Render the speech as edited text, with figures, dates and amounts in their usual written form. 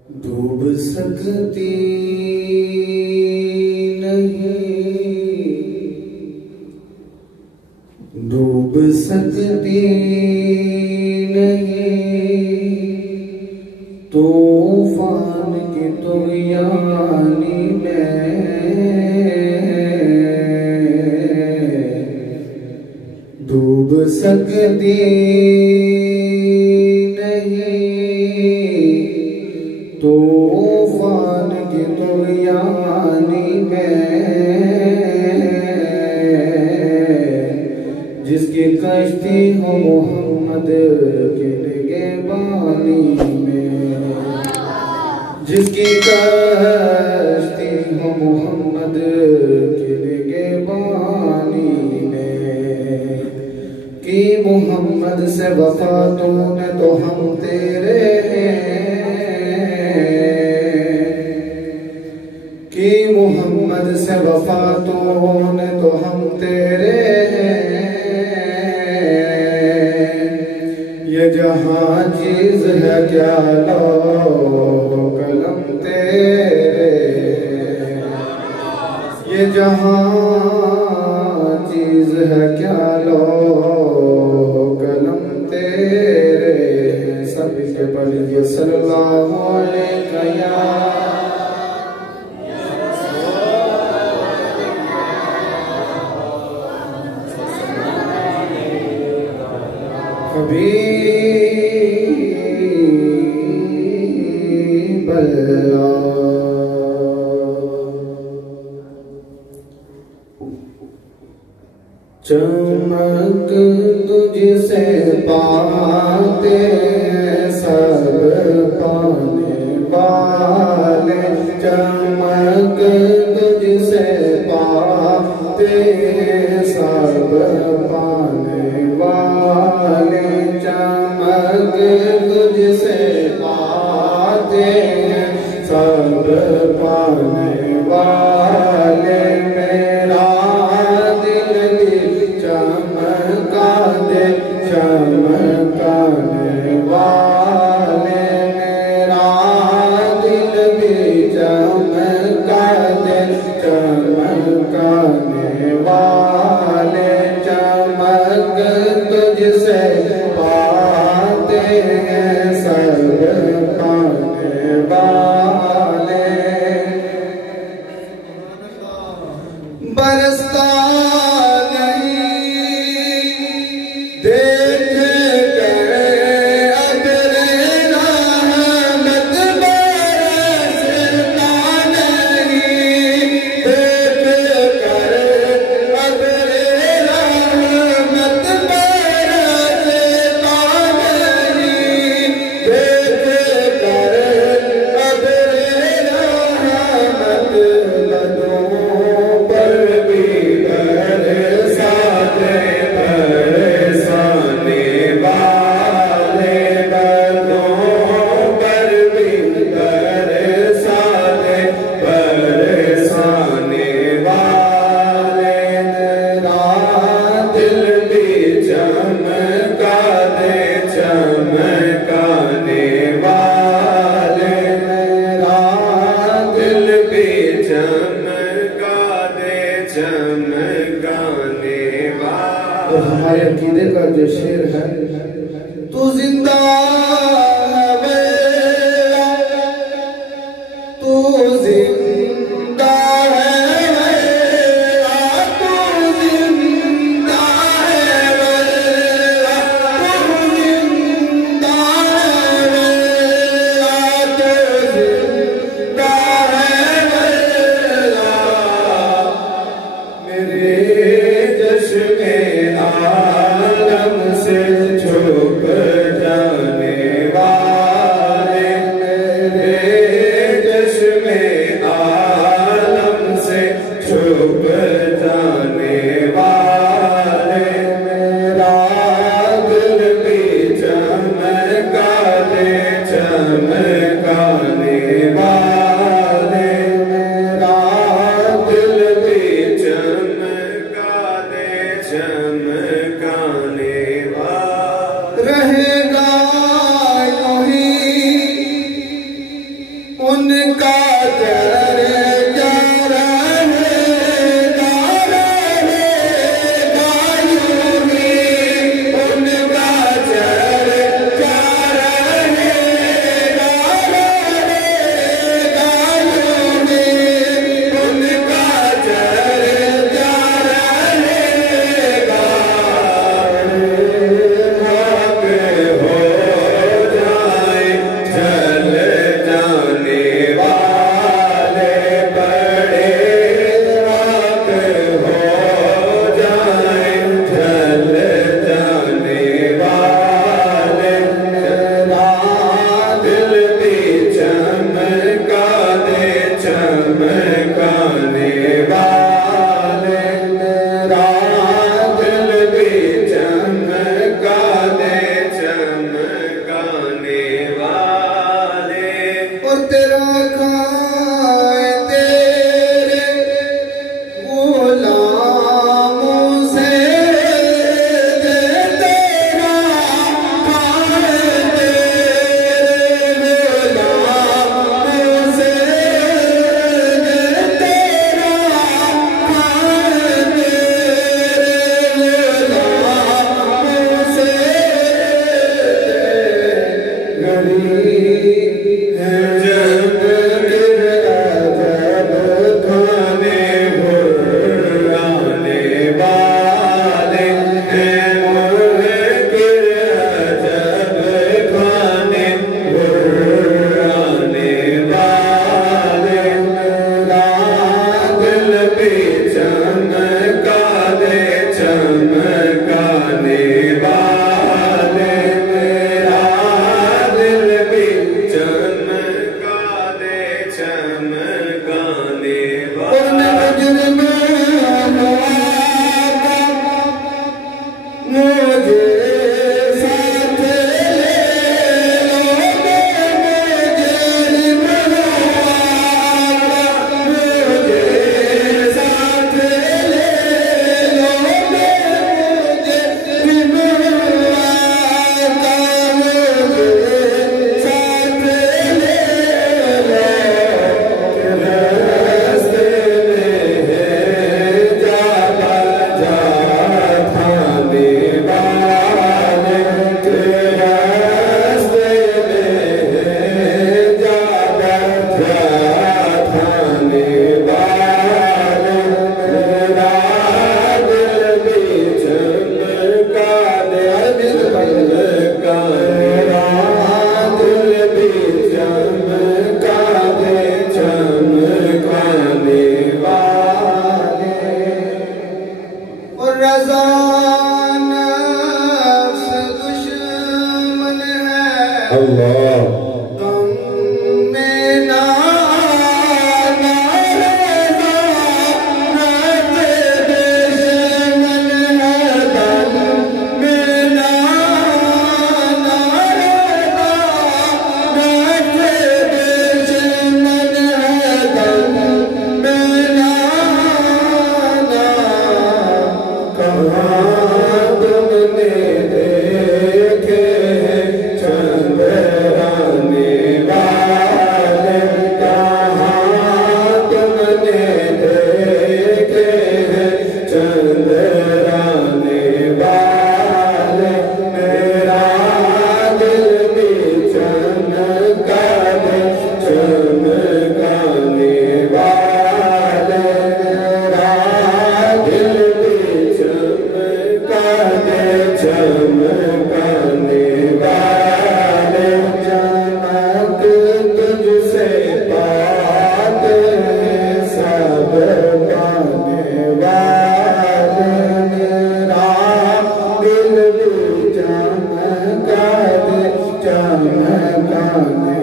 डूब सकती नहीं, डूब सकती नहीं तूफान की तुगयानी में, डूब सकती तूफान की तुगयानी में, जिसकी कश्ती हो मोहम्मद के निगहबानी में, जिसकी कश्ती हो मोहम्मद के निगहबानी में, कि मोहम्मद से वफा तूने तो हम तेरे हैं, कि मोहम्मद से वफा तूने तो हम तेरे हैं, ये जहां चीज है क्या लो कलम तेरे, ये जहां चीज है क्या लो कलम तेरे, सभी के पढ़िए सल्लल्लाहु अलैहि हबीब अल्लाह। चमक तुझसे पाते सब पाने वाले, चमक तुझसे पाते सब पाने वाले, चमक तुझसे पाते सब पाने वाले, मेरा दिल चमका दे चमकाने वाले, मेरा दिल भी चमका दे चमकाने वाले, चमक तुझसे पाते हैं सब पाने वाले, बरसता और हमारे अकीदे का जो शेर है, तू जिंदा है, तू जिंदा है, तू जिंदा है, तू जिंदा है, तू जिंदा है, मेरे जश्न आलम से उनका चर्चा रहेगा रहेगा यूं ही, उनका चर्चा रहेगा रहेगा यूं ही, उनका चर्चा रहेगा। राग हो जाए चल जाने वाले बड़े, राग हो जाए चल जाने वाले, दिल भी चमका दे चमकाने वाले, दिल भी चमका दे चमकाने वाले। और तेरा खाए तेरे गुलामों से, दे तेरा खाए तेरे गुलामों से, दे तेरा खाए तेरे गुलामों से। घड़ी है जब गिरा जब खाने आने वाले हैं, मुनकिर जब खाने आने वाले, दिल भी चमका दे चमकाने वाले, मेरा दिल भी चमका दे चमकाने वाले। मुझे साथ ले लो, मुझे साथ ले लो, मुझे साथ ले लो। रास्ते में है जाता जा थाने वाले, रास्ते में है जाता जा थाने वाले, मेरा दिल भी चमका दे चमकाने, दिल भी चमका दे चमकाने वाले। और रज़ा नफ्स दुश्मन है अल्लाह, गम में ना ना रज़ा नफ्स दुश्मन है, गम में ना ना रज़ा नफ्स दुश्मन है, गम में ना ना। कहाँ तुमने देखे हैं चंद्राने वाले, कहाँ तुमने देखे हैं चंद्राने वाले, मेरा दिल भी चमका दे चमकाने वाले, मेरा दिल भी चमका दे चमकाने वाले। चमक तुझसे पाते हैं सब पाने वाले, मेरा दिल भी चमका दे चमकाने